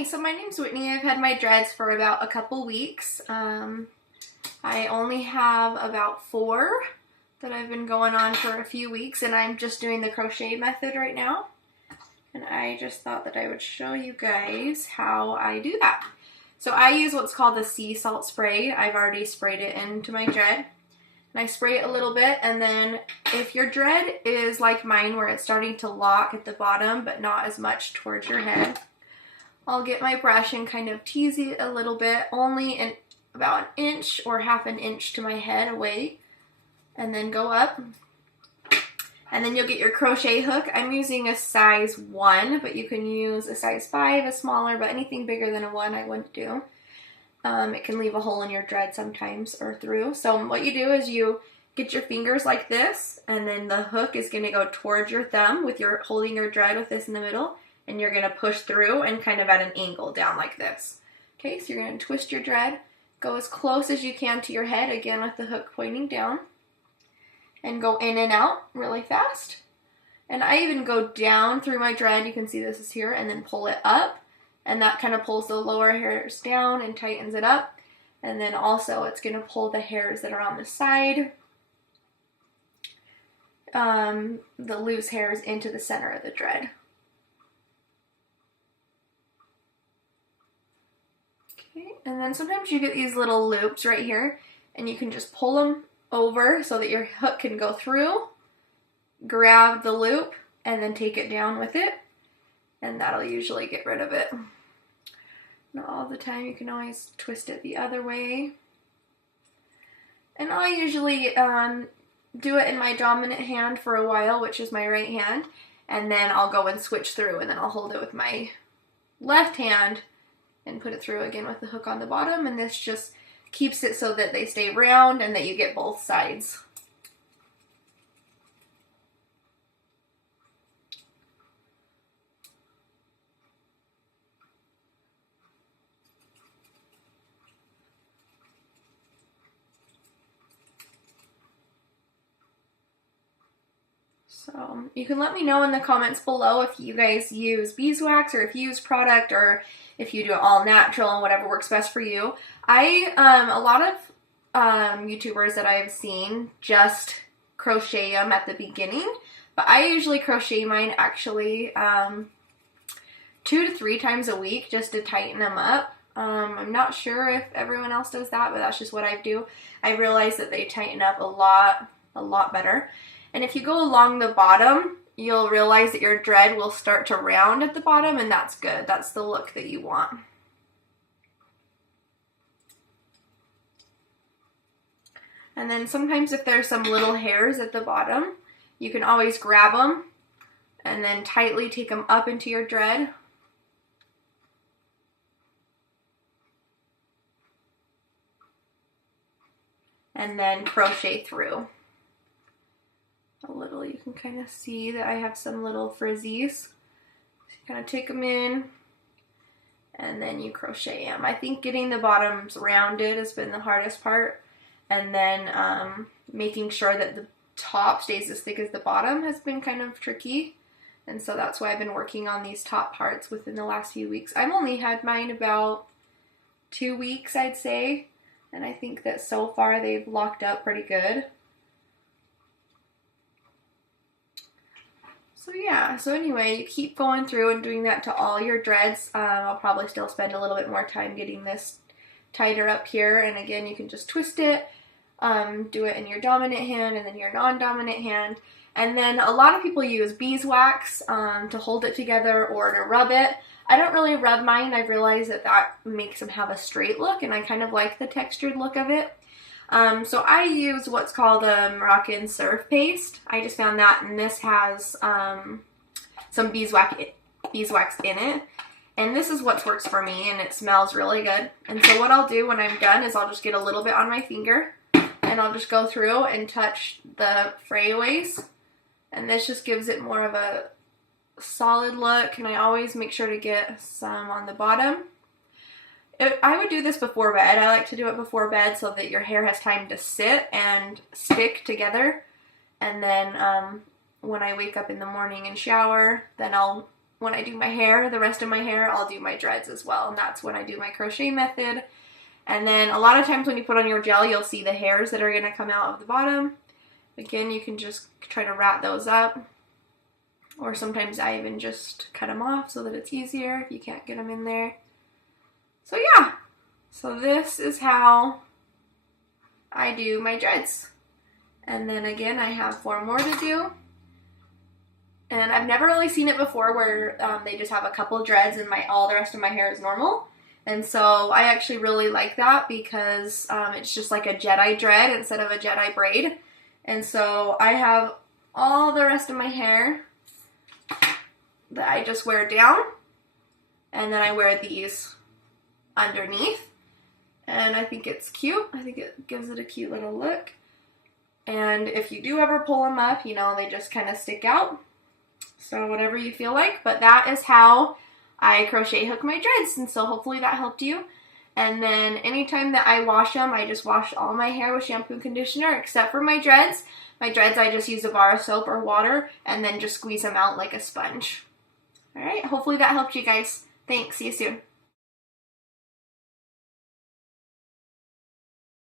Hi, so my name's Whitney. I've had my dreads for about a couple weeks. I only have about 4 that I've been going on for a few weeks, and I'm just doing the crochet method right now. And I just thought that I would show you guys how I do that. So I use what's called the sea salt spray. I've already sprayed it into my dread. And I spray it a little bit, and then if your dread is like mine where it's starting to lock at the bottom but not as much towards your head, I'll get my brush and kind of tease it a little bit, only about an inch or half an inch to my head away, and then go up. And then you'll get your crochet hook. I'm using a size 1, but you can use a size 5, a smaller, but anything bigger than a 1 I wouldn't do. It can leave a hole in your dread sometimes or through. So what you do is you get your fingers like this, and then the hook is going to go towards your thumb with your holding your dread with this in the middle, and you're going to push through and kind of at an angle down like this. Okay, so you're going to twist your dread, go as close as you can to your head, again with the hook pointing down, and go in and out really fast. And I even go down through my dread, you can see this is here, and then pull it up. And that kind of pulls the lower hairs down and tightens it up. And then also it's going to pull the hairs that are on the side, the loose hairs, into the center of the dread. Okay, and then sometimes you get these little loops right here, and you can just pull them over so that your hook can go through, grab the loop, and then take it down with it. And that'll usually get rid of it. Not all the time, you can always twist it the other way. And I'll usually do it in my dominant hand for a while, which is my right hand, and then I'll go and switch through, and then I'll hold it with my left hand and put it through again with the hook on the bottom, and this just keeps it so that they stay round and that you get both sides. So you can let me know in the comments below if you guys use beeswax or if you use product or if you do it all natural and whatever works best for you. A lot of YouTubers that I've seen just crochet them at the beginning, but I usually crochet mine actually 2 to 3 times a week just to tighten them up. I'm not sure if everyone else does that, but that's just what I do. I realize that they tighten up a lot better. And if you go along the bottom, you'll realize that your dread will start to round at the bottom, and that's good. That's the look that you want. And then sometimes if there's some little hairs at the bottom, you can always grab them and then tightly take them up into your dread. And then crochet through. A little, you can kind of see that I have some little frizzies. So you kind of take them in and then you crochet them. I think getting the bottoms rounded has been the hardest part, and then making sure that the top stays as thick as the bottom has been kind of tricky, and so that's why I've been working on these top parts within the last few weeks. I've only had mine about 2 weeks, I'd say, and I think that so far they've locked up pretty good. So yeah, so anyway, you keep going through and doing that to all your dreads. I'll probably still spend a little bit more time getting this tighter up here, and again, you can just twist it, do it in your dominant hand and then your non-dominant hand. And then a lot of people use beeswax to hold it together or to rub it. I don't really rub mine. I've realized that that makes them have a straight look, and I kind of like the textured look of it. So I use what's called a Moroccan surf paste. I just found that, and this has some beeswax in it. And this is what works for me, and it smells really good. And so what I'll do when I'm done is I'll just get a little bit on my finger, and I'll just go through and touch the frayaways. And this just gives it more of a solid look, and I always make sure to get some on the bottom. I would do this before bed. I like to do it before bed so that your hair has time to sit and stick together. And then when I wake up in the morning and shower, then I'll when I do my hair, the rest of my hair, I'll do my dreads as well. And that's when I do my crochet method. And then a lot of times when you put on your gel, you'll see the hairs that are going to come out of the bottom. Again, you can just try to wrap those up. Or sometimes I even just cut them off so that it's easier if you can't get them in there. So yeah, so this is how I do my dreads. And then again, I have 4 more to do. And I've never really seen it before where they just have a couple dreads and all the rest of my hair is normal. And so I actually really like that because it's just like a Jedi dread instead of a Jedi braid. And so I have all the rest of my hair that I just wear down. And then I wear these underneath. And I think it's cute. I think it gives it a cute little look. And if you do ever pull them up, you know, they just kind of stick out. So whatever you feel like. But that is how I crochet hook my dreads. And so hopefully that helped you. And then anytime that I wash them, I just wash all my hair with shampoo and conditioner except for my dreads. My dreads, I just use a bar of soap or water and then just squeeze them out like a sponge. Alright, hopefully that helped you guys. Thanks, see you soon.